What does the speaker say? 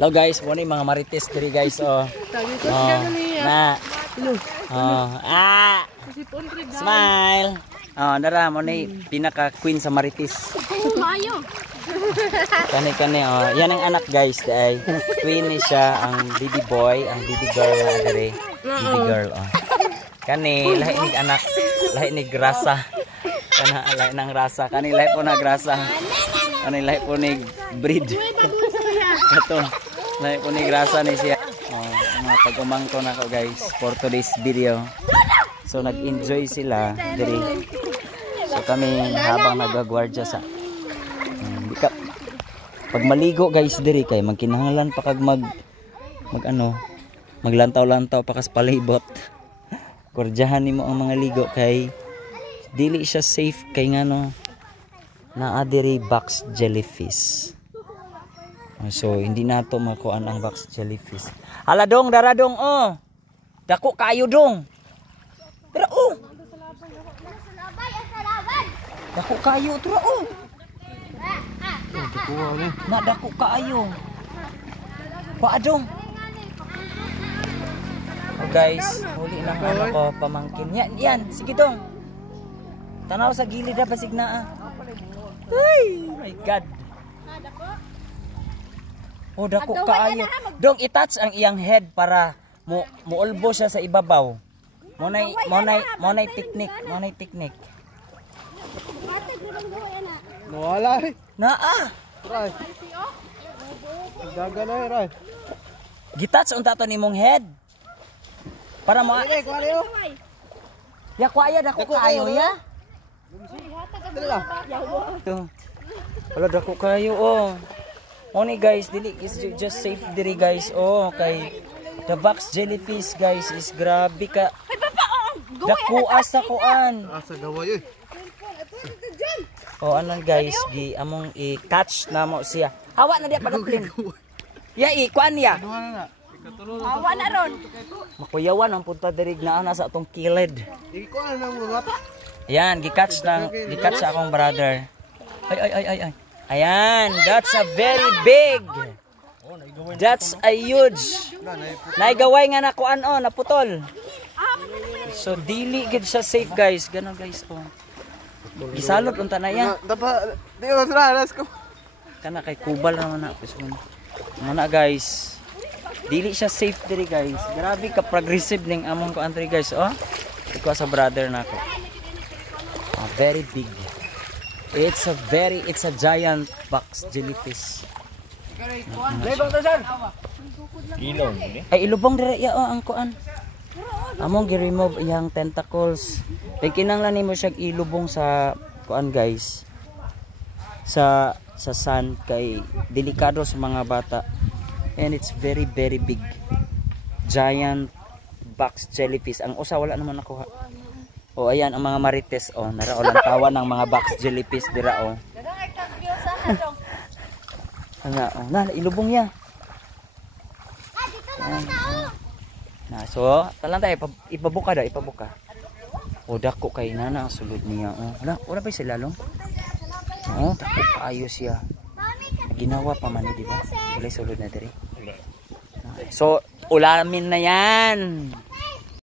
Hello guys, mo ni mga marites diri guys oh. Na. Smile. Dara mo ni pinaka queen sa marites. Mayo. Kani oh. Yan ang anak guys, day. Queen ni siya, ang baby boy, ang baby girl na diri. Baby girl oh. Kani lahi ni anak, lahi ni grasa. Kana lahi nang rasa, kani lahi po na grasa. Kani lahi po ni breed. Kato. Lahi po ni grasa ni siya. Mga pag-umangko na ko guys for today's video. So nag-enjoy sila diri. So kami habang nagagwardya sa pag maligo guys diri kay magkinahanglan pa kag maglantaw-lantaw pa kas palibot. Kordyahan nimo ang mga ligo kay dili siya safe kay ngano naa diri box jellyfish. So hindi nato makuan ang box jellyfish. Hala dong, dara dong oh. Dako kayo dong. Dara oh. Dako kayo dara oh. Na dako kayo. Paadong. Oh guys, huli lang ano ko pamangkin. Yan, sige dong. Tanaw sa gilid na pasig na. Ay, my god. Oh, dako kaayo. Dong i-touch ang iyang head para muulbo siya sa ibabaw. Monay technique. Wala. Naa. Ray. Daga na ray. Gitouch unta to nimong head. Para mo. Ya kuaya dako kaayo ya. Tuh. Wala dako kaayo oh. Oni guys, dili is just safe diri guys. Oh, kay the box jellyfish guys is grabe ka. Dako asa kuan. Asa gaway oy. Oh, ano guys, gi among i-catch na mo siya. Hawa na dia padaplin. Ya kuan ya. Hawa na ron. Makuyawan ang punta diri na sa atong kilid. Ikuan na mo mata. Yan, gi-catch sa akong brother. Ay. Ayan, that's a very big. That's a huge. Naigaway nga na kuan oh, naputol. So dili gid siya safe guys. Ganon guys oh. Gisalot unta na yan. Dapa, di mo raras ko. Kana kay kubal naman na. Mana guys. Dili siya safe diri guys. Grabe ka progressive ning among kuan diri guys oh. Iko sa brother nako. Very big. It's a giant box jellyfish. Lebang ta sir. Ilong ni. Ay ilubong dire ya oh ang kuan. Among gi-remove iyang tentacles. Kay kinahanglan nimo siya ilubong sa kuan guys. Sa sand kay delikado sa mga bata. And it's very big. Giant box jellyfish. Ang usa wala naman nakuha. Oh ayan ang mga marites oh, naraolan tawan ng mga box jellyfish dira oh. Ana oh, na ilubong ya. Na so, talan tayo ipabuka daw, ipabuka. Oh dako kay nana ang sulod niya oh. Wala pa sila long. Oh, dako kaayo siya. Ginawa pa man di ba? Wala sulod na diri. So, ulamin na yan.